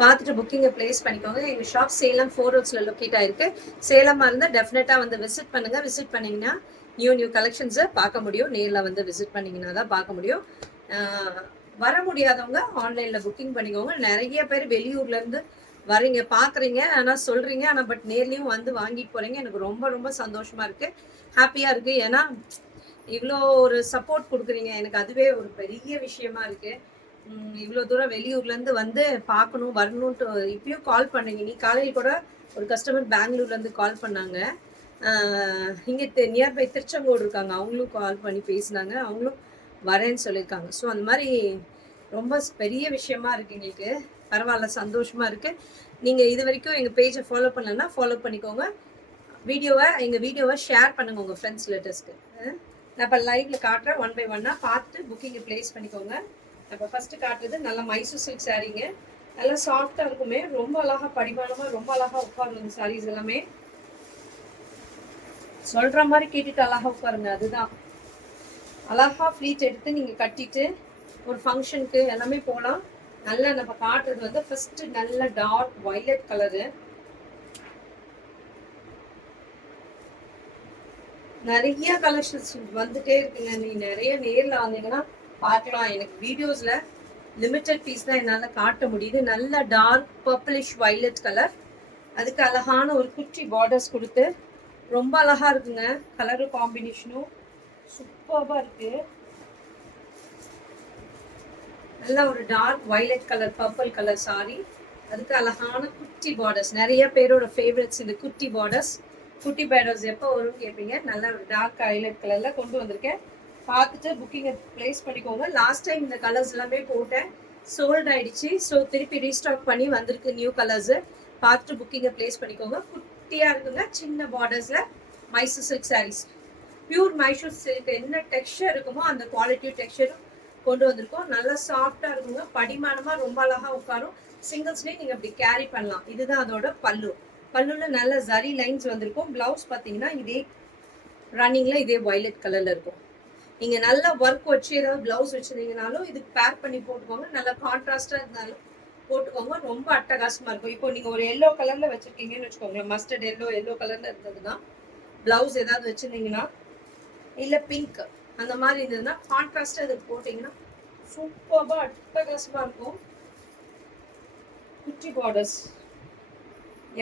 பார்த்துட்டு புக்கிங்கை ப்ளேஸ் பண்ணிக்கோங்க. எங்கள் ஷாப் சேலம் 4 ரோட்ஸில் லொக்கேட் ஆகிருக்கு. சேலமாக இருந்தால் டெஃபினட்டாக வந்து விசிட் பண்ணுங்கள். விசிட் பண்ணிங்கன்னா நியூ கலெக்ஷன்ஸை பார்க்க முடியும். நேரில் வந்து விசிட் பண்ணிங்கன்னா தான் பார்க்க முடியும். வர முடியாதவங்க ஆன்லைனில் புக்கிங் பண்ணிக்கோங்க. நிறைய பேர் வெளியூர்லேருந்து வரீங்க, பார்க்குறீங்க, ஆனால் சொல்கிறீங்க, ஆனால் பட் நேர்லேயும் வந்து வாங்கிட்டு போகிறீங்க. எனக்கு ரொம்ப ரொம்ப சந்தோஷமாக இருக்குது, ஹாப்பியாக இருக்குது. ஏன்னா இவ்வளோ ஒரு சப்போர்ட் கொடுக்குறீங்க, எனக்கு அதுவே ஒரு பெரிய விஷயமா இருக்குது. இவ்வளோ தூரம் வெளியூர்லேருந்து வந்து பார்க்கணும் வரணுன்ட்டு இப்பயும் கால் பண்ணீங்க. நீ காலையில் கூட ஒரு கஸ்டமர் பெங்களூர்லேருந்து கால் பண்ணாங்க. இங்கே நியர்பை திருச்செங்கோடு இருக்காங்க, அவங்களும் கால் பண்ணி பேசினாங்க, அவங்களும் வரேன்னு சொல்லியிருக்காங்க. ஸோ அந்த மாதிரி ரொம்ப பெரிய விஷயமா இருக்குது எங்களுக்கு. பரவாயில்ல, சந்தோஷமாக இருக்குது. நீங்கள் இது வரைக்கும் எங்கள் பேஜை ஃபாலோ பண்ணலன்னா ஃபாலோ பண்ணிக்கோங்க. எங்கள் வீடியோவை ஷேர் பண்ணுங்கள் உங்கள் ஃப்ரெண்ட்ஸ் ரிலேட்டிவ்ஸ்க்கு. நான் இப்போ லைவில் காட்டுறேன், 1 by 1 பார்த்துட்டு புக்கிங்கை ப்ளேஸ் பண்ணிக்கோங்க. இப்போ ஃபஸ்ட்டு காட்டுறது நல்லா மைசூர் சில்க் சாரீங்க. நல்லா சாஃப்டாக இருக்குமே, ரொம்ப அழகாக படிமானமாக ரொம்ப அழகாக உட்காருங்க. இந்த சாரீஸ் எல்லாமே சொல்கிற மாதிரி கேட்டுட்டு அழகாக உட்காருங்க. அதுதான் அழகாக ஃப்ளீட் எடுத்து நீங்கள் கட்டிட்டு ஒரு ஃபங்க்ஷனுக்கு எல்லாமே போகலாம். நல்லா நம்ம காட்டுறது வந்து ஃபஸ்ட்டு நல்ல டார்க் வயலட் கலரு. நிறைய கலெக்ஷன்ஸ் வந்துட்டே இருக்குங்க. நீ நிறைய நேரில் வந்தீங்கன்னா பார்க்கலாம். எனக்கு வீடியோஸில் லிமிட்டட் பீஸ் தான் என்னால் காட்ட முடியுது. நல்ல டார்க் பர்பிளிஷ் வயலட் கலர், அதுக்கு அழகான ஒரு குட்டி பார்டர்ஸ் கொடுத்து ரொம்ப அழகாக இருக்குங்க. கலரும் காம்பினேஷனும் சூப்பராக இருக்குது. நல்ல ஒரு dark violet colour purple colour sari, அதுக்கு அழகான குட்டி பார்டர்ஸ். நிறைய பேரோட ஃபேவரட்ஸ் இந்த குட்டி பார்டர்ஸ். குட்டி பார்டர்ஸ் எப்போ வரும் கேட்பீங்க. நல்ல ஒரு டார்க் வயலட் கலரில் கொண்டு வந்திருக்கேன். பார்த்துட்டு புக்கிங்கை ப்ளேஸ் பண்ணிக்கோங்க. லாஸ்ட் டைம் இந்த கலர்ஸ் எல்லாமே போட்டேன், சோல்ட் ஆகிடுச்சு. ஸோ திருப்பி ரீஸ்டாக் பண்ணி வந்திருக்கு நியூ கலர்ஸு. பார்த்துட்டு புக்கிங்கை ப்ளேஸ் பண்ணிக்கோங்க. குட்டியாக இருக்குங்க, சின்ன பார்டர்ஸில் Mysore silk sarees. Pure Mysore silk என்ன டெக்ஸ்சர் இருக்குமோ அந்த குவாலிட்டி டெக்ஸ்சரும் கொண்டு வந்திருக்கோம். நல்லா சாஃப்டாக இருக்குங்க, படிமானமாக ரொம்ப அழகாக உட்காரும். சிங்கிள்ஸ்லேயும் நீங்கள் இப்படி கேரி பண்ணலாம். இதுதான் அதோட பல்லு. பல்லுவில் நல்ல ஜரி லைன்ஸ் வந்திருக்கும். ப்ளவுஸ் பார்த்தீங்கன்னா இதே ரன்னிங்கில் இதே வயலட் கலரில் இருக்கும். நீங்கள் நல்லா ஒர்க் வச்சு ஏதாவது ப்ளவுஸ் வச்சுருந்தீங்கனாலும் இதுக்கு பேர் பண்ணி போட்டுக்கோங்க. நல்லா கான்ட்ராஸ்டாக இருந்தாலும் போட்டுக்கோங்க, ரொம்ப அட்டகாசமாக இருக்கும். இப்போ நீங்கள் ஒரு எல்லோ கலரில் வச்சுருக்கீங்கன்னு வச்சுக்கோங்களேன், மஸ்டர்ட் எல்லோ கலரில் இருந்ததுன்னா ப்ளவுஸ் ஏதாவது வச்சுருந்தீங்கன்னா, இல்லை பிங்க் அந்த மாதிரி இருந்ததுன்னா கான்ட்ராஸ்டாக இதுக்கு போட்டிங்கன்னா சூப்பராக அட்டகாசமாக இருக்கும். குட்டி பார்டர்ஸ்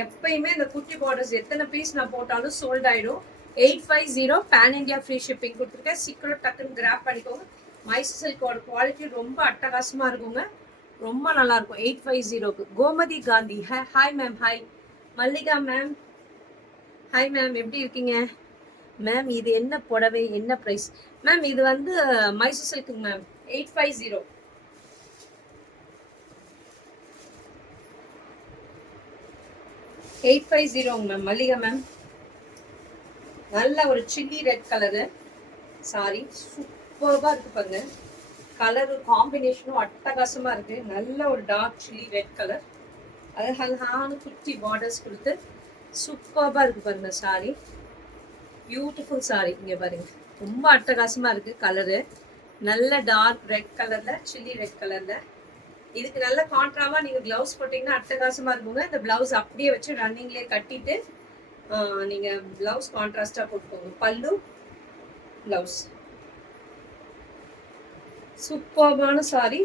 எப்பயுமே இந்த குட்டி பார்டர்ஸ் எத்தனை பீஸ் நான் போட்டாலும் சோல்ட் ஆகிடும். 850 பேன் இண்டியா ஃப்ரீ ஷிப்பிங் கொடுத்துருக்கேன். சீக்கிரம் டக்குன்னு கிராப் பண்ணிக்கோங்க. மைசூர் சில்கோட குவாலிட்டி ரொம்ப அட்டகாசமாக இருக்குங்க, ரொம்ப நல்லாயிருக்கும். 850க்கு Gomathi Gandhi. Hi ma'am. Hi Mallika ma'am. Hi ma'am, எப்படி இருக்கீங்க மேம்? இது என்ன புடவை, என்ன ப்ரைஸ் மேம்? இது வந்து மைசூர் சில்க்குங்க மேம். 850 850 மேம். மல்லிகா மேம். நல்ல ஒரு சில்லி ரெட் கலரு சாரி, சூப்பராக இருக்குது பாருங்க. கலரு காம்பினேஷனும் அட்டகாசமாக இருக்குது. நல்ல ஒரு டார்க் சில்லி ரெட் கலர், அழகான குட்டி பார்டர்ஸ் கொடுத்து சூப்பராக இருக்குது பாருங்க சாரி. Beautiful sorry. இங்கே பாருங்க, ரொம்ப அட்டகாசமாக இருக்குது கலரு. நல்ல டார்க் ரெட் கலரில், சில்லி ரெட் கலரில். இதுக்கு நல்ல கான்ட்ராவாக நீங்கள் ப்ளவுஸ் போட்டிங்கன்னா அட்டகாசமாக இருக்குங்க. இந்த ப்ளவுஸ் அப்படியே வச்சு ரன்னிங்லேயே கட்டிட்டு நீங்கள் ப்ளவுஸ் கான்ட்ராஸ்டாக போட்டுக்கோங்க. பல்லு ப்ளவுஸ் சூப்பர்பான சாரி.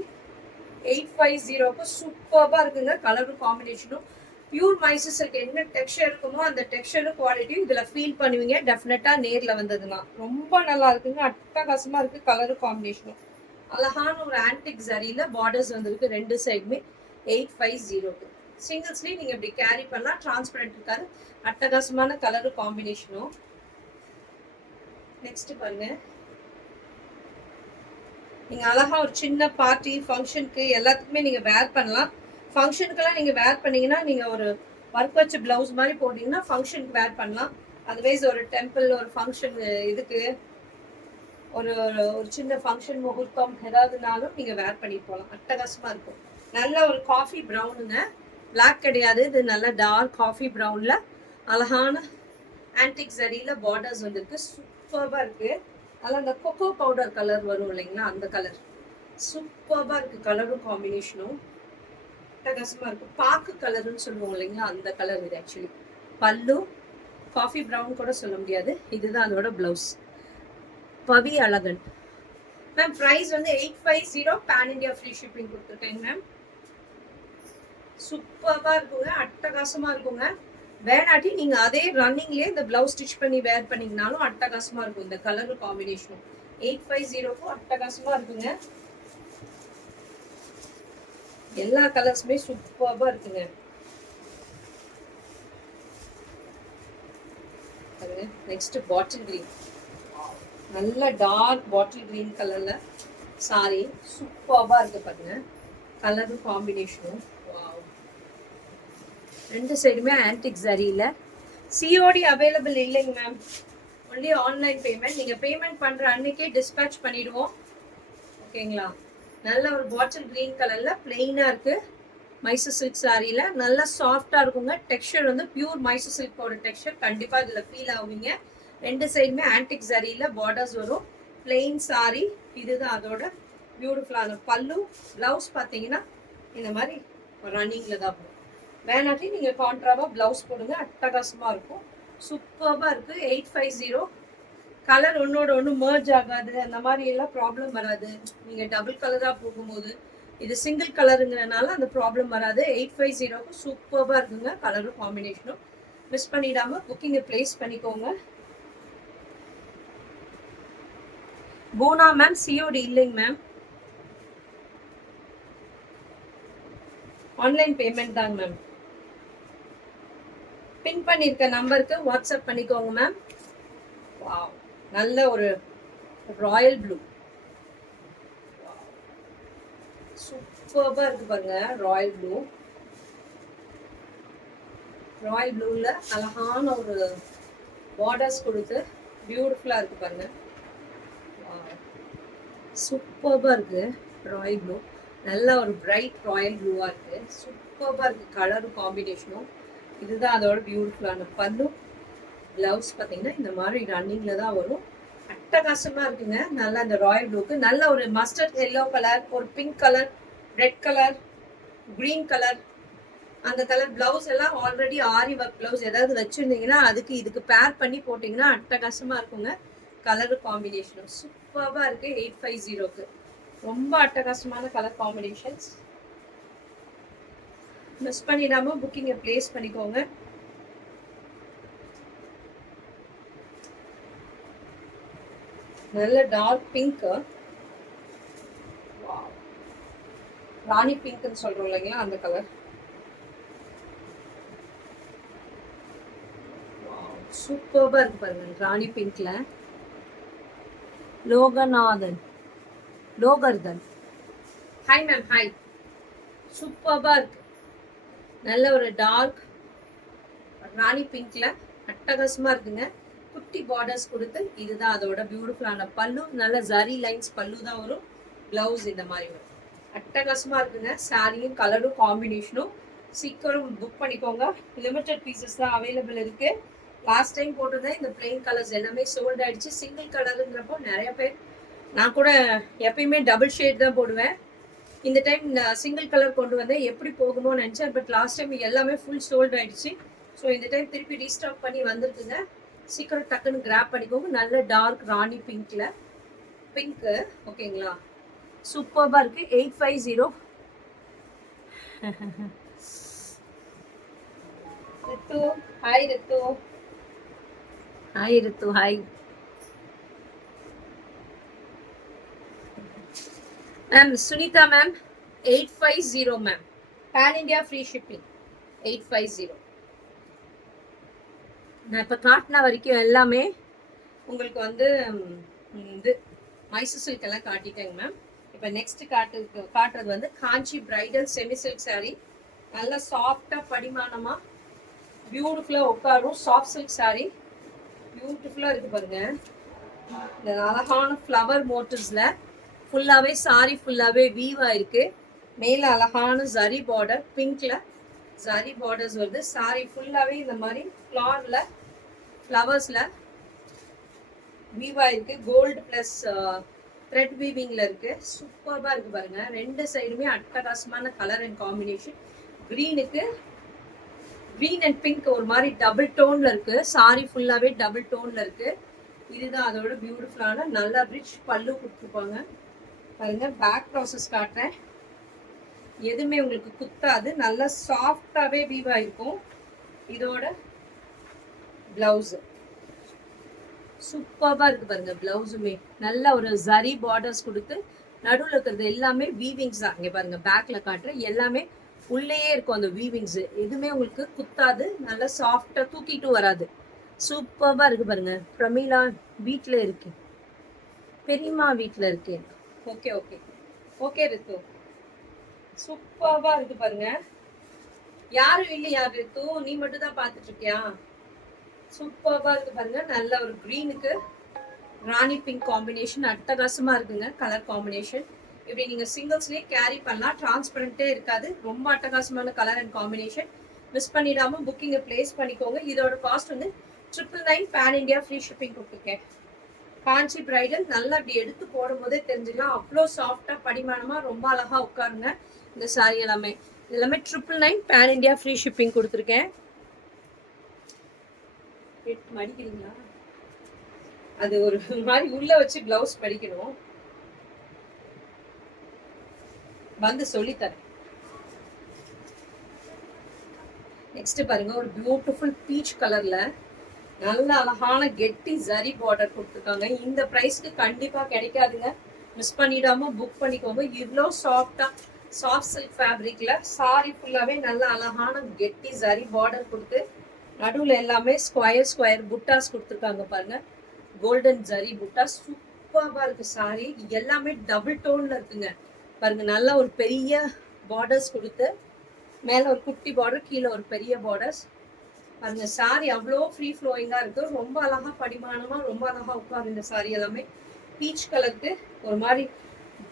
850க்கு சூப்பராக இருக்குங்க. கலரும் காம்பினேஷனும் பியூர் மைசூர் சில்க் என்ன டெக்ஸ்சர் இருக்குமோ அந்த டெக்ஸ்சரும் குவாலிட்டியும் இதில் ஃபீல் பண்ணுவீங்க டெஃபினட்டாக நேரில் வந்ததுன்னா. ரொம்ப நல்லா இருக்குங்க, அட்டகாசமாக இருக்குது. கலரும் காம்பினேஷனும் அழகான ஒரு ஆன்டிக் ஜரியில் பார்டர்ஸ் வந்திருக்கு ரெண்டு சைடுமே. 850க்கு சிங்கிள்ஸ்லேயும் நீங்கள் இப்படி கேரி பண்ணலாம், டிரான்ஸ்பரண்ட் இருக்காது. அட்டகாசமான கலரும் காம்பினேஷனும். நெக்ஸ்ட் பாருங்க, நீங்கள் அழகாக ஒரு சின்ன பார்ட்டி ஃபங்க்ஷனுக்கு எல்லாத்துக்குமே நீங்கள் வேர் பண்ணலாம். ஃபங்க்ஷனுக்கெல்லாம் நீங்கள் வேர் பண்ணிங்கன்னா நீங்கள் ஒரு ஒர்க் வச்ச ப்ளவுஸ் மாதிரி போட்டிங்கன்னா ஃபங்க்ஷனுக்கு வேர் பண்ணலாம். அதர்வைஸ் ஒரு டெம்பிள், ஒரு ஃபங்க்ஷன், இதுக்கு ஒரு ஒரு சின்ன ஃபங்க்ஷன் முகூர்த்தம் ஏதாவதுனாலும் நீங்கள் வேர் பண்ணிட்டு போகலாம். அட்டகாசமாக இருக்கும். நல்ல ஒரு காஃபி ப்ரௌனுங்க, பிளாக் கிடையாது, இது நல்ல டார்க் காஃபி ப்ரௌனில் அழகான ஆன்டிக் ஜரியில் பார்டர்ஸ் வந்துருக்கு. சூப்பராக இருக்குது. அதில் அந்த கொக்கோ பவுடர் கலர் வரும் இல்லைங்களா, அந்த கலர் சூப்பராக இருக்குது. கலரும் காம்பினேஷனும் அட்டகாசமா இருக்கும். பாக்கு கலர்னு சொல்லுவோம் இல்லைங்களா, அந்த கலர் இது. ஆக்சுவலி பல்லு காஃபி ப்ரௌன் கூட சொல்ல முடியாது. இதுதான் அதோட blouse. Pavi Azhagan ma'am. Price வந்து 850. பேன் இண்டியா ஃப்ரீ ஷிப்பிங் கொடுத்துருக்கேங்க மேம். சூப்பராக இருக்குங்க, அட்டகாசமா இருக்குங்க. வேணாட்டி நீங்க அதே ரன்னிங்லேயே இந்த பிளவுஸ் ஸ்டிச் பண்ணி வேர் பண்ணீங்கனாலும் அட்டகாசமா இருக்கும். இந்த கலர் காம்பினேஷனும் 850க்கும் அட்டகாசமா இருக்குங்க. எல்லா கலர்ஸுமே சூப்பராக இருக்குங்க. நெக்ஸ்ட் பாட்டில் கிரீன், நல்ல டார்க் பாட்டில் கிரீன் கலர்ல சாரி சூப்பராக இருக்கு பாருங்க. கலரும் காம்பினேஷனும் ரெண்டு சைடுமே ஆன்டிக் சரியில. சிஓடி அவைலபிள் இல்லைங்க மேம், ஒன்லி ஆன்லைன் பேமெண்ட். நீங்கள் பேமெண்ட் பண்ணுற அன்னைக்கே டிஸ்பேச் பண்ணிடுவோம். ஓகேங்களா. நல்ல ஒரு பாட்டில் கிரீன் கலர்ல பிளெயினாக இருக்கு. மைசூர் சில்க் சாரியில நல்லா சாஃப்டா இருக்குங்க. டெக்ஸ்சர் வந்து பியூர் மைசூர் சில்கோட டெக்ஸ்சர் கண்டிப்பா இதுல ஃபீல் ஆகுவீங்க. ரெண்டு சைடுமே ஆன்டிக் சரியில பார்டர்ஸ் வரும். பிளெயின் சாரி, இதுதான் அதோட பியூட்டிஃபுல்லான பல்லு. பிளவுஸ் பார்த்தீங்கன்னா இந்த மாதிரி ரன்னிங்ல தான் போகும். வேணாட்டி நீங்க கான்ட்ராவா பிளவுஸ் போடுங்க, அட்டகாசமா இருக்கும். சூப்பராக இருக்கு. 850. கலர் ஒன்னோட ஒன்று மர்ஜ் ஆகாது, அந்த மாதிரி எல்லாம் ப்ராப்ளம் வராது. நீங்க டபுள் கலரா போகும்போது, இது சிங்கிள் கலருங்கிறனால அந்த ப்ராப்ளம் வராது. 850க்கு சூப்பராக இருக்குங்க கலரும் காம்பினேஷனும். மிஸ் பண்ணிடாம புக்கிங்கை பிளேஸ் பண்ணிக்கோங்க. பூனா மேம் சிஓடி இல்லைங்க மேம், ஆன்லைன் பேமெண்ட் தாங்க மேம். பின் பண்ணியிருக்க நம்பருக்கு வாட்ஸ்அப் பண்ணிக்கோங்க மேம். வாவ், நல்ல ஒரு ராயல் ப்ளூ சூப்பராக இருக்கு பாருங்க. ராயல் ப்ளூ, ராயல் ப்ளூவில் அழகான ஒரு பார்டர்ஸ் கொடுத்து பியூட்டிஃபுல்லாக இருக்கு பாருங்க. சூப்பராக இருக்கு ராயல் ப்ளூ. நல்ல ஒரு பிரைட் ராயல் ப்ளூவாக இருக்கு. சூப்பராக இருக்கு கலரும் காம்பினேஷனும். இதுதான் அதோட பியூட்டிஃபுல்லான பல்லு. பிளவுஸ் பார்த்தீங்கன்னா இந்த மாதிரி ரன்னிங்கில் தான் வரும். அட்டகாசமாக இருக்குங்க. நல்லா இந்த ராயல் ப்ளூக்கு நல்ல ஒரு மஸ்டர்ட் எல்லோ கலர், ஒரு pink colour, red colour, green colour, அந்த கலர் பிளவுஸ் எல்லாம் ஆல்ரெடி ஆரி ஒர்க் பிளவுஸ் ஏதாவது வச்சுருந்தீங்கன்னா அதுக்கு இதுக்கு பேர் பண்ணி போட்டிங்கன்னா அட்டகாசமாக இருக்குங்க. கலர் காம்பினேஷனும் சூப்பராக இருக்குது. 850க்கு ரொம்ப அட்டகாசமான கலர் காம்பினேஷன்ஸ். மிஸ் பண்ணிடாமல் புக்கிங்கை பிளேஸ் பண்ணிக்கோங்க. நல்ல டார்க் பிங்க், ராணி பிங்க்னு சொல்றோம் இல்லைங்களா, அந்த கலர் சூப்பராக இருக்கு பாருங்க. ராணி பிங்க்ல லோகர்தன் ஹாய் மேம், ஹாய். சூப்பராக இருக்கு. நல்ல ஒரு டார்க் ராணி பிங்க்ல அட்டகாசமா இருக்குங்க. குட்டி பார்டர்ஸ் கொடுத்து இதுதான் அதோட பியூட்டிஃபுல்லான பல்லு. நல்ல ஜரி லைன்ஸ் பல்லு தான் வரும். பிளவுஸ் இந்த மாதிரி வரும். அட்டகாசமா இருக்குங்க. சாரியும் கலரும் காம்பினேஷனும். சீக்கிரம் புக் பண்ணிக்கோங்க. லிமிட்டட் பீசஸ் தான் அவைலபிள் இருக்கு. லாஸ்ட் டைம் போட்டிருந்தேன் இந்த பிளெயின் கலர்ஸ் எல்லாமே சோல்ட் ஆயிடுச்சு. சிங்கிள் கலருங்கிறப்போ நிறைய பேர், நான் கூட எப்பயுமே டபுள் ஷேட் தான் போடுவேன். இந்த டைம் சிங்கிள் கலர் கொண்டு வந்தேன், எப்படி போகுமோன்னு நினச்சேன். பட் லாஸ்ட் டைம் எல்லாமே ஃபுல் சோல்ட் ஆயிடுச்சு. ஸோ இந்த டைம் திருப்பி ரீஸ்டாக் பண்ணி வந்திருக்குங்க. சீக்கிரம் டக்குன்னு கிராப் பண்ணிக்கோங்க. நல்ல டார்க் ராணி பிங்க்ல பிங்க்கு. ஓகேங்களா, சூப்பராக இருக்கு. 850. Rithu hi. Rithu hi. Rithu hi ma'am. Sunitha ma'am 850 ma'am. Pan India free shipping 850. நான் இப்போ காட்டின வரைக்கும் எல்லாமே உங்களுக்கு வந்து இது மைசூர் சில்க் எல்லாம் காட்டிட்டேங்க மேம். இப்போ நெக்ஸ்ட் காட்டுறது வந்து காஞ்சி பிரைடல் செமி சில்க் சாரீ. நல்லா சாஃப்டாக படிமானமாக பியூட்டிஃபுல்லாக உட்காரும். சாஃப்ட் சில்க் சாரீ பியூட்டிஃபுல்லாக இருக்குது பாருங்க. இந்த அழகான ஃப்ளவர் மோட்டிவ்ஸில் ஃபுல்லாகவே சாரீ ஃபுல்லாகவே வீவாக இருக்குது. மேலே அழகான ஜரி பார்டர் பிங்க்கில் ஜரி பார்டர்ஸ் வருது. சாரீ ஃபுல்லாகவே இந்த மாதிரி ஃப்ளாரில் ஃப்ளவர்ஸில் வீவாக இருக்குது. கோல்டு ப்ளஸ் த்ரெட் வீவிங்கில் இருக்குது. சூப்பராக இருக்குது பாருங்கள். ரெண்டு சைடுமே அட்டகாசமான கலர் அண்ட் காம்பினேஷன். கிரீனுக்கு கிரீன் அண்ட் பிங்க் ஒரு மாதிரி டபுள் டோன்ல இருக்கு. சாரி ஃபுல்லாவே டபுள் டோன்ல இருக்கு. இதுதான் அதோட பியூட்டிஃபுல்லான நல்ல ரிச் பல்லு கொடுத்துருப்பாங்க. பாருங்க பேக் ப்ராசஸ் காட்டுறேன். எதுவுமே உங்களுக்கு குத்தாது, நல்லா சாஃப்டாவே வீவ் ஆயிருக்கும். இதோட பிளவுஸ் சூப்பர்பா இருக்கு பாருங்க. பிளவுஸுமே நல்ல ஒரு ஜரி பார்டர்ஸ் கொடுத்து நடுவில் இருக்கிறது எல்லாமே வீவிங்ஸ் தான். இங்க பாருங்க பேக்ல காட்டுறேன், எல்லாமே உள்ளேயே இருக்கும் அந்த வீவிங்ஸ். எதுவுமே உங்களுக்கு குத்தாது, நல்லா சாஃப்டா தூக்கிட்டு வராது. சூப்பர்பா இருக்கு பாருங்க. பிரமீளா வீட்டில் இருக்கு, பெரியம்மா வீட்டில் இருக்கேன். ஓகே ஓகே ஓகே ரித்து, சூப்பர்பா இருக்கு பாருங்க. யாரும் இல்லையா ரித்து, நீ மட்டும் தான் பார்த்துட்டு இருக்கியா? சூப்பர்பா இருக்கு பாருங்க. நல்ல ஒரு கிரீனுக்கு ராணி பிங்க் காம்பினேஷன் அட்டகாசமா இருக்குங்க. கலர் காம்பினேஷன் இப்படி நீங்க சிங்கிள்ஸ்லயே கேரி பண்ணலாம். டிரான்ஸ்பரண்டே இருக்காது. ரொம்ப அட்டகாசமான கலர் அண்ட் காம்பினேஷன். மிஸ் பண்ணிடாம புக்கிங்கை பிளேஸ் பண்ணிக்கோங்க. இதோட காஸ்ட் வந்து 999 பேன் இண்டியா ஃப்ரீ ஷிப்பிங் கொடுத்துருக்கேன். காஞ்சி பிரைடல் நல்லா அப்படி எடுத்து போடும் போதே தெரிஞ்சுக்கலாம். அவ்வளோ சாஃப்டா படிமானமா ரொம்ப அழகா உட்காருங்க. இந்த சாரி எல்லாமே 999 பேன் இண்டியா ஃப்ரீ ஷிப்பிங் கொடுத்துருக்கேன். மடிக்கிறீங்களா? அது ஒரு மாதிரி உள்ள வச்சு பிளவுஸ் படிக்கணும், வந்து சொல்லித்தரேன். நெக்ஸ்ட் பாருங்க, ஒரு பியூட்டிஃபுல் பீச் கலர்ல நல்ல அழகான கெட்டி ஜரி பார்டர் கொடுத்துருக்காங்க. இந்த பிரைஸ்க்கு கண்டிப்பா கிடைக்காதுங்க. மிஸ் பண்ணிடாம புக் பண்ணிக்கோங்க. இவ்வளோ சாஃப்டா சாஃப்ட் சில்க் ஃபேப்ரிக்ல சாரி ஃபுல்லாவே நல்ல அழகான கெட்டி ஜரி பார்டர் கொடுத்து நடுவில் எல்லாமே ஸ்கொயர் ஸ்கொயர் புட்டாஸ் கொடுத்துருக்காங்க பாருங்க. கோல்டன் ஜரி புட்டா சூப்பர்பா இருக்கு சாரி. எல்லாமே டபுள் டோன்ல இருக்குங்க பாருங்க. நல்ல ஒரு பெரிய பார்டர்ஸ் கொடுத்து மேல ஒரு குட்டி பார்டர், கீழே ஒரு பெரிய பார்டர்ஸ் பாருங்க. சாரி அவ்வளோ ஃப்ரீ ஃப்ளோயிங்கா இருக்கு. ரொம்ப அழகா படிமானமா ரொம்ப அழகா உட்காரு இந்த சாரி. எல்லாமே பீச் கலருக்கு ஒரு மாதிரி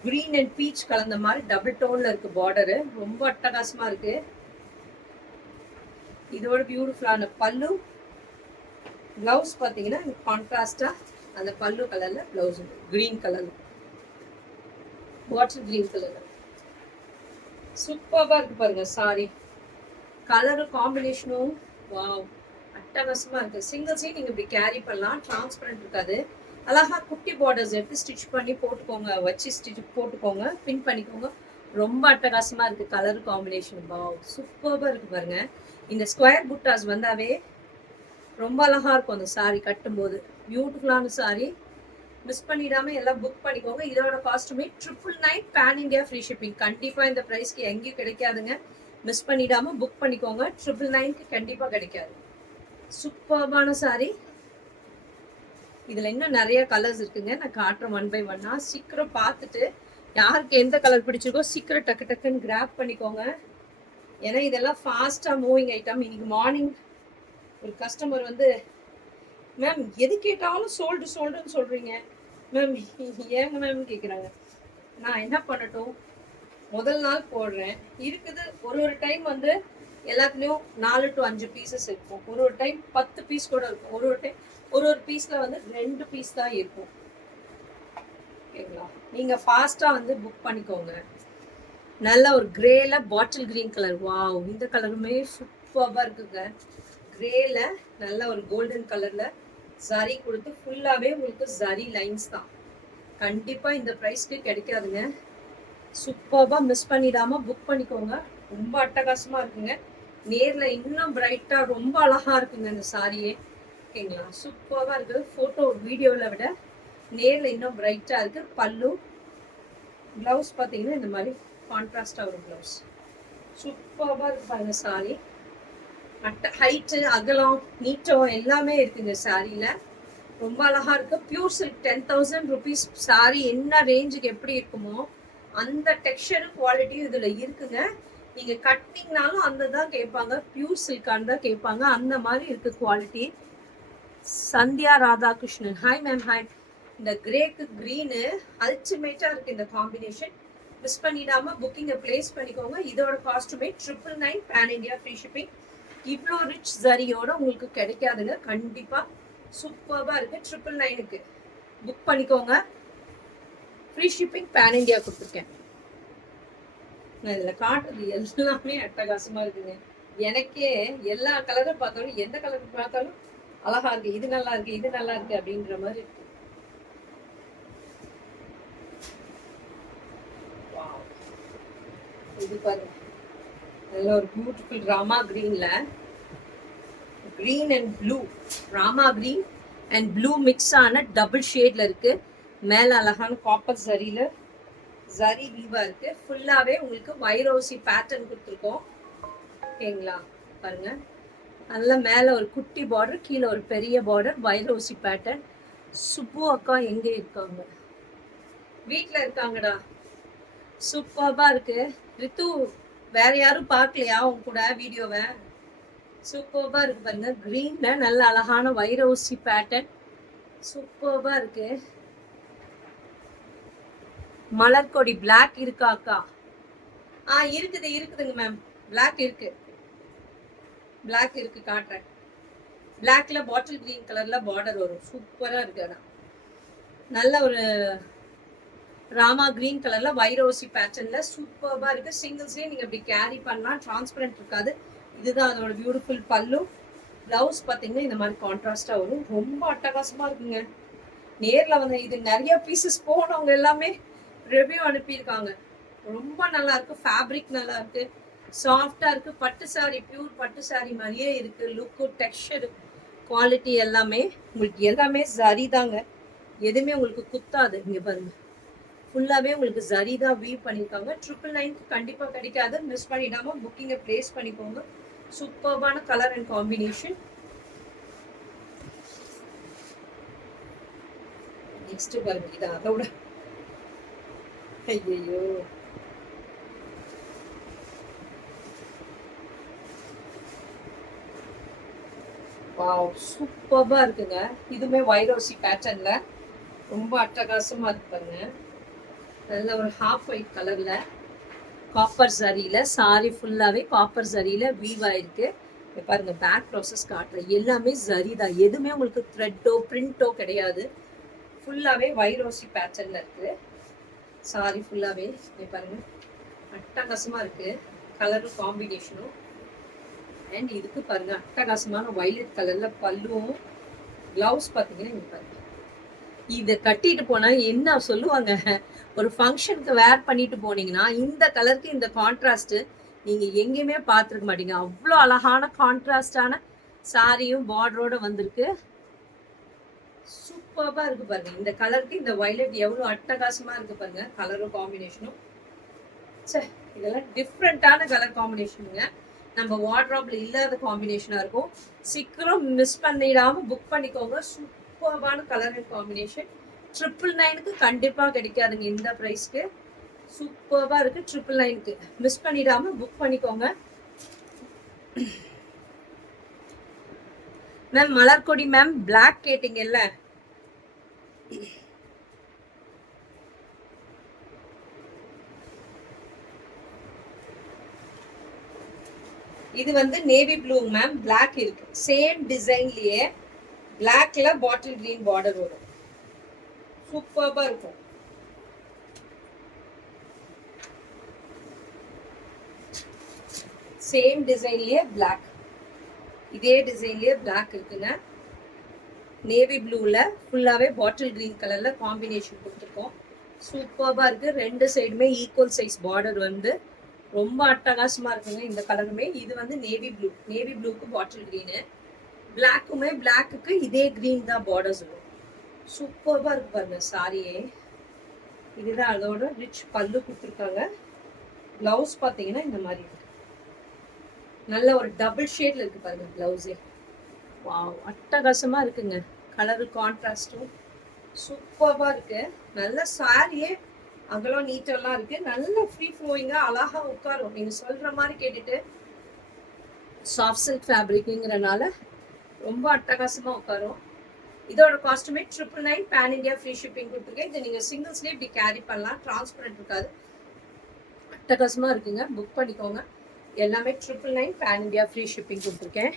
கிரீன் அண்ட் பீச் கலந்த மாதிரி டபுள் டோன்ல இருக்கு பார்டரு. ரொம்ப அட்டகாசமா இருக்கு. இதோட பியூட்டிஃபுல்லான பல்லு. பிளவுஸ் பார்த்தீங்கன்னா கான்ட்ராஸ்டா அந்த பல்லு கலர்ல பிளவுஸ் கிரீன் கலர்ல, வாட்டர் கிரீன் கலர்ல சூப்பர்பா இருக்கு பாருங்க. சாரி கலர் காம்பினேஷனும் வாவ் அட்டகாசமா இருக்கு. சிங்கிள்ஸையும் நீங்க இப்படி கேரி பண்ணலாம். டிரான்ஸ்பரண்ட் இருக்காது. அழகா குட்டி பார்டர்ஸ் எடுத்து ஸ்டிச் பண்ணி போட்டுக்கோங்க, வச்சு ஸ்டிச் போட்டுக்கோங்க, பின் பண்ணிக்கோங்க. ரொம்ப அட்டகாசமா இருக்கு கலர் காம்பினேஷன். வாவ் சூப்பர்பா இருக்கு பாருங்க. இந்த ஸ்கொயர் புட்டாஸ் வந்தாவே ரொம்ப அழகா இருக்கும் அந்த சாரி கட்டும்போது. பியூட்டிஃபுல்லான சாரி. மிஸ் பண்ணிடாம எல்லாம் புக் பண்ணிக்கோங்க. இதோட காஸ்ட்டுமே 999 பேன் இண்டியா ஃப்ரீ ஷிப்பிங். கண்டிப்பா இந்த பிரைஸ்க்கு எங்கேயும் கிடைக்காதுங்க. மிஸ் பண்ணிடாம புக் பண்ணிக்கோங்க. 999க்கு கண்டிப்பா கிடைக்காது. சூப்பர்பான சாரி. இதுல இன்னும் நிறைய கலர்ஸ் இருக்குங்க. நான் காட்டுறேன் ஒன் பை ஒன்னா. சீக்கிரம் பார்த்துட்டு யாருக்கு எந்த கலர் பிடிச்சிருக்கோ சீக்கிரம் டக்கு டக்குன்னு கிராப் பண்ணிக்கோங்க. ஏன்னா இதெல்லாம் ஃபாஸ்டா மூவிங் ஐட்டம். இன்னைக்கு மார்னிங் ஒரு கஸ்டமர் வந்து, மேம் எது கேட்டாலும் சோல்டுன்னு சொல்றீங்க மேம், ஏங்க மேம் கேட்குறாங்க. நான் என்ன பண்ணட்டும், முதல் நாள் போடுறேன் இருக்குது. ஒரு டைம் வந்து எல்லாத்துலேயும் 4 to 5 பீசஸ் இருக்கும். ஒரு டைம் 10 பீஸ் கூட இருக்கும். ஒரு டைம் ஒரு பீஸ்ல வந்து 2 பீஸ் தான் இருக்கும். ஓகேங்களா? நீங்க ஃபாஸ்டா வந்து புக் பண்ணிக்கோங்க. நல்ல ஒரு கிரேல பாட்டில் கிரீன் கலர். வாவ் இந்த கலருமே சூப்பர்பா இருக்குங்க. கிரேல நல்ல ஒரு கோல்டன் கலர்ல ஜரி கொடுத்து ஃபுல்லாவே உங்களுக்கு ஜரி லைன்ஸ் தான். கண்டிப்பா இந்த பிரைஸ்க்கு கிடைக்காதுங்க. சூப்பர்பா மிஸ் பண்ணிடாம புக் பண்ணிக்கோங்க. ரொம்ப அட்டகாசமா இருக்குங்க. நேர்ல இன்னும் பிரைட்டா ரொம்ப அழகா இருக்குங்க இந்த சாரியே. ஓகேங்களா? சூப்பர்பா இருக்கு. போட்டோ வீடியோல விட நேர்ல இன்னும் பிரைட்டா இருக்கு. பல்லு பிளவுஸ் பார்த்தீங்கன்னா இந்த மாதிரி கான்ட்ராஸ்டா ஒரு பிளவுஸ். சூப்பர்பா இருக்கு பாருங்க சாரி. ஹைட்டு அகலம் நீட்டம் எல்லாமே இருக்குங்க சாரியில. ரொம்ப அழகா இருக்கு. பியூர் சில்க் 10,000 rupees சாரி என்ன ரேஞ்சுக்கு எப்படி இருக்குமோ அந்த டெக்ஸ்சரும் குவாலிட்டியும் இதுல இருக்குங்க. நீங்க கட்டிங்னாலும் அந்த தான் கேட்பாங்க, பியூர் சில்கான்னு தான் கேட்பாங்க. அந்த மாதிரி இருக்கு quality. Sandhya Radhakrishnan, hi ma'am. Hi. இந்த கிரேக்கு கிரீனு அல்டிமேட்டா இருக்கு இந்த காம்பினேஷன். மிஸ் பண்ணிடாம புக்கிங்கை பிளேஸ் பண்ணிக்கோங்க. இதோட காஸ்ட்டுமே 999 பேன் இண்டியா ஃப்ரீ ஷிப்பிங். இவ்வளோ ரிச் ஜரியோட உங்களுக்கு கிடைக்காதுங்க. கண்டிப்பா சூப்பர்பா இருக்கு. 999க்கு புக் பண்ணிக்கோங்க. ஃப்ரீ ஷிப்பிங் பேன் இண்டியா கொடுத்துருக்கேன். நான் இதுல காட்டுறது எல்லாமே அட்டகாசமா இருக்குங்க. எனக்கே எல்லா கலரும் பார்த்தாலும் எந்த கலர் பார்த்தாலும் அழகா இருக்கு, இது நல்லா இருக்கு, இது நல்லா இருக்கு அப்படின்ற மாதிரி இருக்கு. இது பாருங்க, நல்ல ஒரு பியூட்டிஃபுல் ராமா கிரீன்ல, green and blue, Rama green and blue mix ஆன டபுள் ஷேட்ல இருக்கு. மேல அழகான காப்பர் ஜரியில ஜரி வீவா இருக்கு. ஃபுல்லாவே உங்களுக்கு வைரோசி பேட்டர்ன் கொடுத்துருக்கோம். ஓகேங்களா, பாருங்க. நல்ல மேல ஒரு குட்டி பார்டர், கீழே ஒரு பெரிய பார்டர், வைரோசி பேட்டர்ன். சுப்பு அக்கா எங்க இருக்காங்க? வீட்டுல இருக்காங்கடா. சூப்பர்பா இருக்கு. ரித்து வேற யாரும் பார்க்கலையா உங்க கூட வீடியோவை? சூப்பர்பா இருக்கு பாருங்க. கிரீன்ல நல்ல அழகான வைரோசி பேட்டர்ன், சூப்பர்பா இருக்கு. மலர்கொடி பிளாக் இருக்கா அக்கா? இருக்குதுங்க மேம். பிளாக் இருக்கு, பிளாக் இருக்கு, காட்டுறேன். பிளாக்ல பாட்டில் கிரீன் கலர்ல பார்டர் வரும். சூப்பரா இருக்கு. ஆனா நல்ல ஒரு ராமா கிரீன் கலர்ல வைரோசி பேட்டர்ன்ல சூப்பர்பா இருக்கு. சிங்கிள்ஸ்லயே நீங்க இப்படி கேரி பண்ணலாம், டிரான்ஸ்பரண்ட் இருக்காது. இதுதான் அதோட பியூட்டிஃபுல் பல்லு. பிளவுஸ் பார்த்தீங்கன்னா இந்த மாதிரி கான்ட்ராஸ்டா வரும். ரொம்ப அட்டகாசமா இருக்குங்க. நேர்ல வந்து இது நிறைய பீசஸ் போனவங்க எல்லாமே ரிவ்யூ அனுப்பியிருக்காங்க. ரொம்ப நல்லா இருக்கு. ஃபேப்ரிக் நல்லா இருக்கு, சாஃப்டா இருக்கு. பட்டு சாரி, பியூர் பட்டு சாரி மாதிரியே இருக்கு. லுக்கு, டெக்ஸ்சர், குவாலிட்டி எல்லாமே உங்களுக்கு எல்லாமே ஜரி தாங்க. எதுவுமே உங்களுக்கு குத்தாது. இங்க பாருங்க, ஃபுல்லாவே உங்களுக்கு ஜரி தான் வீவ் பண்ணியிருக்காங்க. 999 கண்டிப்பா கிடைக்காது. மிஸ் பண்ணிடாம புக்கிங்கை பிளேஸ் பண்ணிக்கோங்க. சூப்பர்பான கலர் அண்ட் காம்பினேஷன். நெக்ஸ்ட் பாருங்க, இது அதோட ஐயோ, வாவ் சூப்பர்பா இருக்குங்க. இதுமே வைரோசி பேட்டர்ன்ல ரொம்ப அட்டகாசமா இருக்கு பாருங்க. நல்ல ஒரு ஹாஃப் ஒயிட் கலர்ல காப்பர் ஜரியில சாரி ஃபுல்லாவே காப்பர் ஜரியில வீவ் ஆயிருக்கு. பாருங்க, பேக் ப்ராசஸ் காட்டுறேன். எல்லாமே ஜரி தான், எதுவுமே உங்களுக்கு த்ரெட்டோ பிரிண்டோ கிடையாது. ஃபுல்லாவே வைரோசி பேட்டர்ன்ல இருக்கு. சாரி ஃபுல்லாவே பாருங்க, அட்டகாசமா இருக்கு கலரும் காம்பினேஷனும். அண்ட் இதுக்கு பாருங்க அட்டகாசமான வயலட் கலர்ல பல்லுவும். பிளவுஸ் பார்த்தீங்கன்னா இங்க பாருங்க. இதை கட்டிட்டு போனா என்ன சொல்லுவாங்க, ஒரு ஃபங்க்ஷனுக்கு வேர் பண்ணிட்டு போனீங்கன்னா இந்த கலருக்கு இந்த கான்ட்ராஸ்ட் நீங்க எங்கேயுமே பார்த்துருக்க மாட்டீங்க. அவ்வளோ அழகான கான்ட்ராஸ்டான சாரியும் பார்டரோட வந்திருக்கு. சூப்பர்பா இருக்கு பாருங்க. இந்த கலருக்கு இந்த வயலட் எவ்வளோ அட்டகாசமா இருக்கு பாருங்க, கலரும் காம்பினேஷனும். சே, இதெல்லாம் டிஃப்ரெண்டான கலர் காம்பினேஷனுங்க. நம்ம வார்ட்ராப்ல இல்லாத காம்பினேஷனா இருக்கும். சீக்கிரம் மிஸ் பண்ணிடாம புக் பண்ணிக்கோங்க. சூப்பர்பான கலர் அண்ட் காம்பினேஷன். 999க்கு கண்டிப்பா கிடைக்காதுங்க இந்த பிரைஸ்க்கு. சூப்பர்பா இருக்கு. 999க்கு மிஸ் பண்ணிடாம புக் பண்ணிக்கோங்க. மேம் மலர்கொடி மேம் பிளாக் கேட்டீங்கல்ல, இது வந்து நேவி ப்ளூ மேம். பிளாக் இருக்கு, சேம் டிசைன்லயே பிளாக்ல பாட்டில் கிரீன் பார்டர் வரும். சூப்பர்பா இருக்கும். சேம் டிசைன்லயே பிளாக், இதே டிசைன்லயே பிளாக் இருக்குங்க. நேவி ப்ளூல ஃபுல்லாவே பாட்டில் கிரீன் கலர்ல காம்பினேஷன் கொடுத்துருக்கோம். சூப்பர்பா இருக்கு. ரெண்டு சைடுமே ஈக்குவல் சைஸ் பார்டர் வந்து ரொம்ப அட்டகாசமா இருக்குங்க. இந்த கலருமே இது வந்து நேவி ப்ளூ, நேவி ப்ளூக்கு பாட்டில் கிரீனு, பிளாக்குமே பிளாக்குக்கு இதே கிரீன் தான் பார்டர்ஸ் வரும். சூப்பர்பா இருக்கு பாருங்க சாரியே. இதுதான் அதோட ரிச் பல்லு கொடுத்துருக்காங்க. பிளவுஸ் பார்த்தீங்கன்னா இந்த மாதிரி இருக்கு. நல்ல ஒரு டபுள் ஷேட்ல இருக்கு பாருங்க பிளவுஸே. வாவ் அட்டகாசமா இருக்குங்க. கலரு கான்ட்ராஸ்டும் சூப்பர்பா இருக்கு. நல்ல சாரியே அகலம் நீட்டெல்லாம் இருக்கு. நல்ல ஃப்ரீ ஃப்ளோயிங்கா அழகா உட்காரும். நீங்க சொல்ற மாதிரி கேட்டுட்டு சாஃப்ட் சில்க் ஃபேப்ரிக்ங்கிறனால ரொம்ப அட்டகாசமா உட்காரும். இதோட காஸ்ட்டுமே 999 பேன் இண்டியா ஃப்ரீ ஷிப்பிங் கொடுத்துருக்கேன். இதை நீங்க சிங்கிள்ஸ்லேயே இப்படி கேரி பண்ணலாம், டிரான்ஸ்பரண்ட் இருக்காது. அட்டகாசமா இருக்குங்க. புக் பண்ணிக்கோங்க. எல்லாமே 999 பேன் இண்டியா ஃப்ரீ ஷிப்பிங் கொடுத்துருக்கேன்.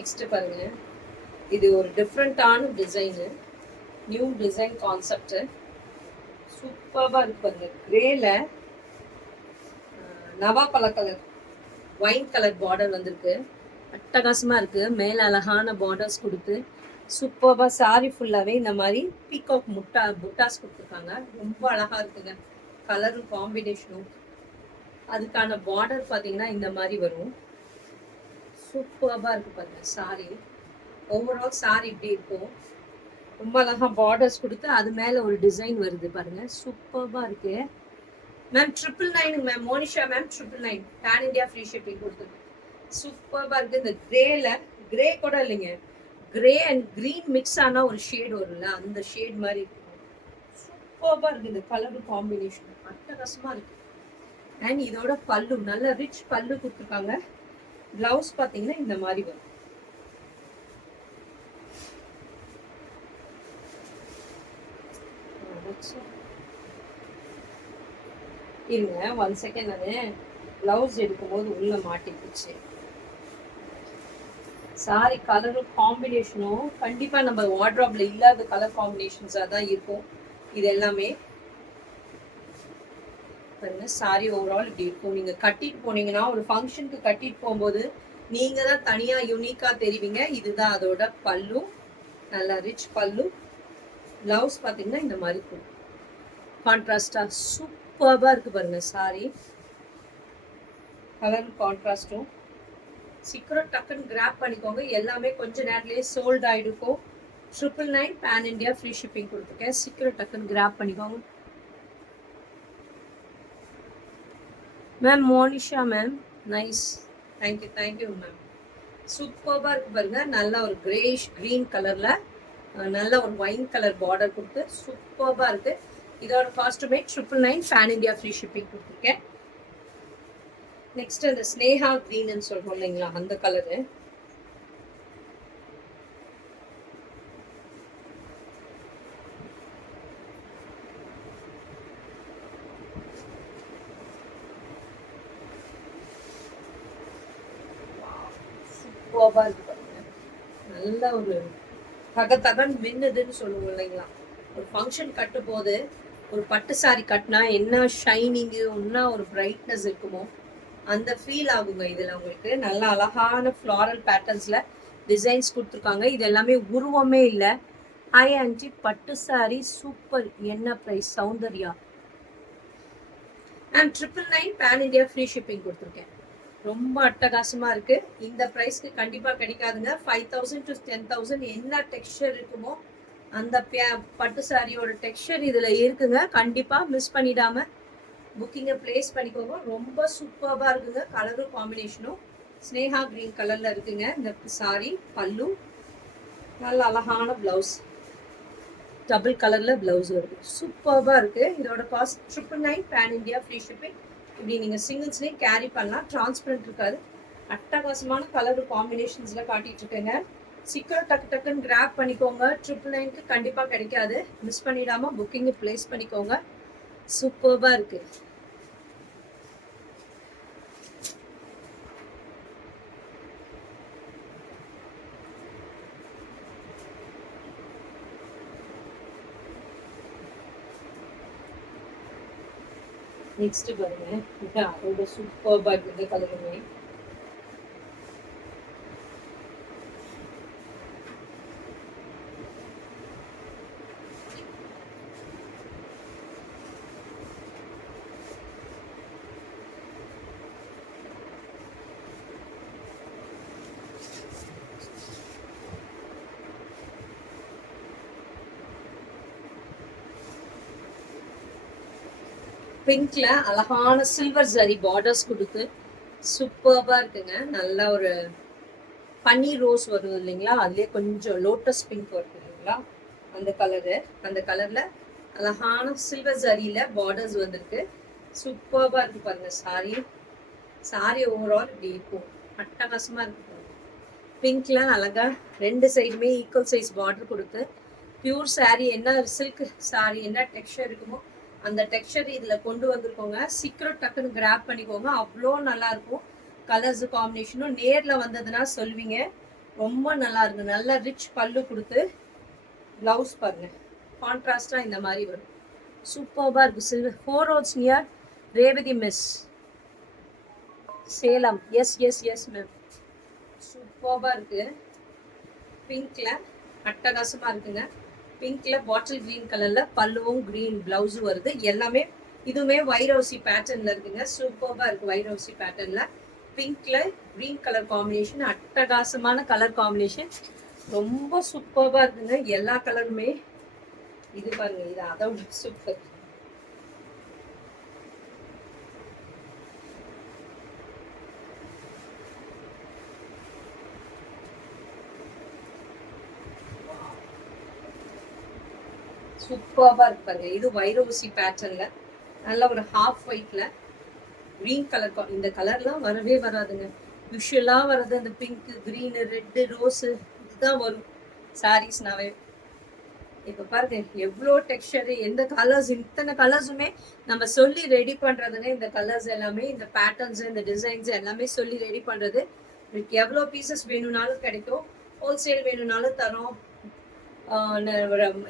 நெக்ஸ்ட் பாருங்க, இது ஒரு டிஃப்ரெண்டான டிசைனு, நியூ டிசைன் கான்செப்ட். சூப்பராக இருக்கு பாருங்க. கிரேல நவாப்பழ கலர், ஒயின் கலர் பார்டர் வந்திருக்கு. அட்டகாசமா இருக்கு. மேல அழகான பார்டர்ஸ் கொடுத்து சூப்பராக சாரி ஃபுல்லாவே இந்த மாதிரி பீகாக் புட்டாஸ் கொடுத்துருக்காங்க. ரொம்ப அழகா இருக்குங்க. கலரும் காம்பினேஷனும். அதுக்கான பார்டர் பார்த்தீங்கன்னா இந்த மாதிரி வரும். சூப்பராக இருக்கு பாருங்க சாரி. ஓவரால் சாரி இப்படி இருக்கும். ரொம்ப அழகா பார்டர்ஸ் கொடுத்து அது மேல ஒரு டிசைன் வருது பாருங்க. சூப்பராக இருக்கு ma'am. 999 ma'am. Monisha ma'am 999 pan India free shipping கொடுத்துருக்கு. சூப்பராக இருக்கு. இந்த கிரேல, கிரே கூட இல்லைங்க, கிரே அண்ட் கிரீன் மிக்ஸ் ஆன ஒரு ஷேட் வரும்ல, அந்த ஷேட் மாதிரி இருக்கு. சூப்பராக இருக்கு. இந்த கலர் காம்பினேஷன் அட்டகாசமா இருக்கு. அண்ட் இதோட பல்லு நல்ல ரிச் பல்லு கொடுத்துருக்காங்க. பிளவுஸ் பார்த்தீங்கன்னா இந்த மாதிரி வரும். இருங்க 1 செகண்ட், நான் பிளவுஸ் எடுக்கும்போது உள்ள மாட்டிக்கிச்சு. சாரி கலரும் காம்பினேஷனும் கண்டிப்பா நம்ம வார்ட்ரோப்ல இல்லாத கலர் காம்பினேஷன்ஸா தான் இருக்கும். இது எல்லாமே பாருங்க. சாரி ஓவரால் இப்படி இருக்கும். நீங்க கட்டிட்டு போனீங்கன்னா, ஒரு ஃபங்க்ஷனுக்கு கட்டிட்டு போகும்போது நீங்க தான் தனியா யூனிக்கா தெரிவிங்க. இதுதான் அதோட பல்லு, நல்லா ரிச் பல்லு. பிளவுஸ் பார்த்தீங்கன்னா இந்த மாதிரி இருக்கும். கான்ட்ராஸ்டா சூப்பராக இருக்கு பாருங்க சாரி. கலர் கான்ட்ராஸ்டும். சீக்கிரம் டக்குன்னு கிராப் பண்ணிக்கோங்க. எல்லாமே கொஞ்ச நேரத்துலேயே சோல்ட் ஆகிடுக்கும். 999 பேன் இண்டியா ஃப்ரீ ஷிப்பிங் கொடுத்துருக்கேன். சீக்கிரம் டக்குன்னு கிராப் பண்ணிக்கோங்க. Ma'am Monisha ma'am, nice, thank you ma'am. சூப்பராக இருக்கு பாருங்க. நல்ல ஒரு கிரேஷ் கிரீன் கலரில் நல்ல ஒரு ஒயின் கலர் பார்டர் கொடுத்து சூப்பராக இருக்கு. இதோட காஸ்ட்டுமே 999 பேன் இண்டியா ஃப்ரீ ஷிப்பிங் கொடுத்துருக்கேன். நெக்ஸ்ட் அந்த ஸ்னேஹா கிரீன்னு சொல்றோம் இல்லைங்களா, அந்த கலரு. சூப்பராக இருக்கு பாருங்க. நல்ல ஒரு தகன் மின்னுதுன்னு சொல்லுவோம் இல்லைங்களா. ஒரு ஃபங்க்ஷன் கட்டும் போது ஒரு பட்டு சாரி கட்டினா என்ன ஷைனிங்கு, என்ன ஒரு பிரைட்னஸ் இருக்குமோ அந்த ஃபீல் ஆகுங்க. இதில் உங்களுக்கு நல்ல அழகான ஃப்ளாரல் பேட்டர்ன்ஸில் டிசைன்ஸ் கொடுத்துருக்காங்க. இது எல்லாமே உருவமே இல்லை. ஹை ஆன்டி பட்டு சாரி சூப்பர். என்ன price? Soundarya ma'am 999 pan India free shipping கொடுத்துருக்கேன். ரொம்ப அட்டகாசமாக இருக்குது. இந்த ப்ரைஸ்க்கு கண்டிப்பாக கிடைக்காதுங்க. 5000 to 10,000 என்ன டெக்ஸ்சர் இருக்குமோ அந்த பட்டு சாரியோட டெக்ஸ்சர் இதில் இருக்குங்க. கண்டிப்பாக மிஸ் பண்ணிடாமல் புக்கிங்கை பிளேஸ் பண்ணிக்கோங்க. ரொம்ப சூப்பராக இருக்குங்க. கலரும் காம்பினேஷனும் ஸ்னேஹா கிரீன் கலரில் இருக்குங்க. இந்த சாரி பல்லு, நல்ல அழகான ப்ளவுஸ், டபுள் கலரில் ப்ளவுஸ் வருது. சூப்பராக இருக்குது. இதோட cost 999 pan India free shipping. இப்படி நீங்கள் சிங்கிள்ஸ்லேயே கேரி பண்ணலாம். டிரான்ஸ்பரண்ட் இருக்காது. அட்டகாசமான கலர் காம்பினேஷன்ஸில் காட்டிகிட்டு இருக்கேங்க. சீக்கிரம் டக்குன்னு கிராப் பண்ணிக்கோங்க. 999க்கு கண்டிப்பாக கிடைக்காது. மிஸ் பண்ணிடாமல் புக்கிங்கை பிளேஸ் பண்ணிக்கோங்க. சூப்பராக இருக்கு. நெக்ஸ்ட் பாருங்க, அதோட சூப்பராக இருக்கு இந்த கலருமே. பிங்க்ல அழகான சில்வர் ஜரி பார்டர்ஸ் கொடுத்து சூப்பராக இருக்குங்க. நல்ல ஒரு பன்னீர் ரோஸ் வருது இல்லைங்களா, அதுலேயே கொஞ்சம் லோட்டஸ் பிங்க் வருது இல்லைங்களா, அந்த கலரு. அந்த கலரில் அழகான சில்வர் ஜரியில் பார்டர்ஸ் வந்திருக்கு. சூப்பராக இருக்குது பாருங்கள் சாரி. சாரி ஓவரால் இப்படி இருக்கும். அட்டகாசமாக இருக்கு பாருங்க. பிங்க்ல அழகாக 2 சைடுமே ஈக்குவல் சைஸ் பார்டர் கொடுத்து பியூர் சாரி, என்ன சில்க் சாரி என்ன டெக்ஸ்சர் இருக்குமோ அந்த டெக்ஸ்சர் இதில் கொண்டு வந்திருக்கோங்க. சீக்கிரம் டக்குன்னு கிராப் பண்ணிக்கோங்க. அவ்வளோ நல்லாயிருக்கும். கலர்ஸு காம்பினேஷனும் நேரில் வந்ததுன்னா சொல்வீங்க. ரொம்ப நல்லா இருக்கு. நல்ல ரிச் பல்லு கொடுத்து பிளவுஸ் பாருங்க கான்ட்ராஸ்டா இந்த மாதிரி வரும். சூப்பர்பா இருக்கு. Silver 4 roads near Revathi miss Salem. Yes yes yes ma'am. சூப்பர்பா இருக்கு. பிங்க்ல அட்டகாசமா இருக்குங்க. பிங்க்ல பாட்டில் கிரீன் கலர்ல பல்லுவும் கிரீன் பிளவுஸும் வருது. எல்லாமே இதுவுமே வைரோசி பேட்டர்ன்ல இருக்குங்க. சூப்பர்பா இருக்கு. வைரோசி பேட்டர்ன்ல பிங்க்ல கிரீன் கலர் காம்பினேஷன். அட்டகாசமான கலர் காம்பினேஷன். ரொம்ப சூப்பர்பா இருக்குங்க. எல்லா கலருமே இது பாருங்க. இது அதோட சூப்பர். சூப்பர்பா இருக்கு பாருங்க. இது வைரோசி பேட்டர்ன்ல நல்ல ஒரு ஹாஃப் ஒயிட்ல கிரீன் கலர். இந்த கலர்லாம் வரவே வராதுங்க. யூஷுவலா வர்றது அந்த பிங்க், கிரீன், ரெட்டு, ரோஸு இதுதான் வரும் சாரீஸ்னாவே. இப்போ பாருங்க எவ்வளோ டெக்ஸ்சரு, எந்த கலர்ஸ், இத்தனை கலர்ஸுமே நம்ம சொல்லி ரெடி பண்றதுங்க. இந்த கலர்ஸ் எல்லாமே, இந்த பேட்டர்ன்ஸ், இந்த டிசைன்ஸ் எல்லாமே சொல்லி ரெடி பண்றது. உங்களுக்கு எவ்வளோ பீசஸ் வேணும்னாலும் கிடைக்கும். ஹோல்சேல் வேணும்னாலும் தரோம்.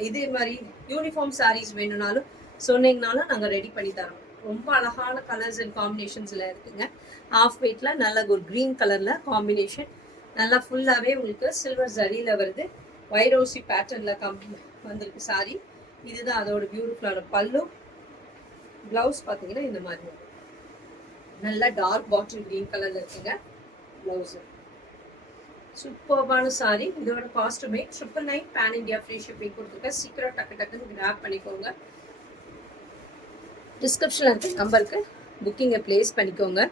இதே மாதிரி யூனிஃபார்ம் சாரீஸ் வேணும்னாலும் சொன்னீங்கனாலும் நாங்கள் ரெடி பண்ணி தரோம். ரொம்ப அழகான கலர்ஸ் அண்ட் காம்பினேஷன்ஸ்ல இருக்குங்க. ஹாஃப் வெயிட்ல நல்ல ஒரு கிரீன் கலர்ல காம்பினேஷன். நல்லா ஃபுல்லாவே உங்களுக்கு சில்வர் ஜரியில வருது. வைரோசி பேட்டர்ன்ல வந்திருக்கு சாரி. இதுதான் அதோட பியூட்டிஃபுல்லான பல்லு. பிளவுஸ் பார்த்தீங்கன்னா இந்த மாதிரி வரும். நல்லா டார்க் பாட்டில் கிரீன் கலர்ல இருக்குங்க பிளவுஸ். சூப்பர்பான சாரி. இதோட காஸ்ட்டுமே 999 பேன் இண்டியா ஃப்ரீ ஷிப்பிங் கொடுத்துருக்கேன். சீக்கிரம் டக்கு டக்குன்னு கிராப் பண்ணிக்கோங்க. டிஸ்கிரிப்ஷனில் இருக்க நம்பருக்கு புக்கிங்கை ப்ளேஸ் பண்ணிக்கோங்க.